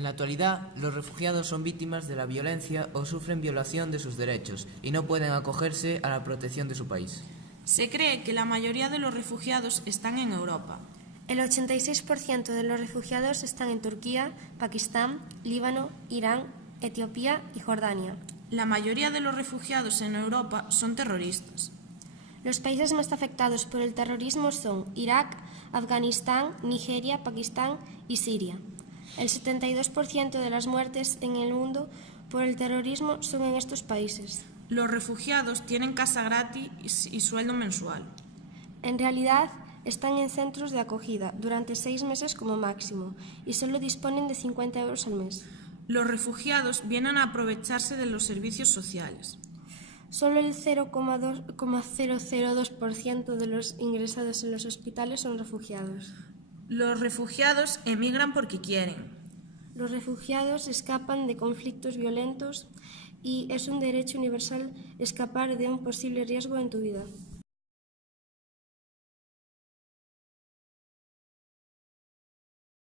En la actualidad, los refugiados son víctimas de la violencia o sufren violación de sus derechos y no pueden acogerse a la protección de su país. Se cree que la mayoría de los refugiados están en Europa. El 86% de los refugiados están en Turquía, Pakistán, Líbano, Irán, Etiopía y Jordania. La mayoría de los refugiados en Europa son terroristas. Los países más afectados por el terrorismo son Irak, Afganistán, Nigeria, Pakistán y Siria. El 72% de las muertes en el mundo por el terrorismo son en estos países. Los refugiados tienen casa gratis y sueldo mensual. En realidad, están en centros de acogida durante 6 meses como máximo y solo disponen de 50 euros al mes. Los refugiados vienen a aprovecharse de los servicios sociales. Solo el 0,002% de los ingresados en los hospitales son refugiados. Los refugiados emigran porque quieren. Los refugiados escapan de conflictos violentos y es un derecho universal escapar de un posible riesgo en tu vida.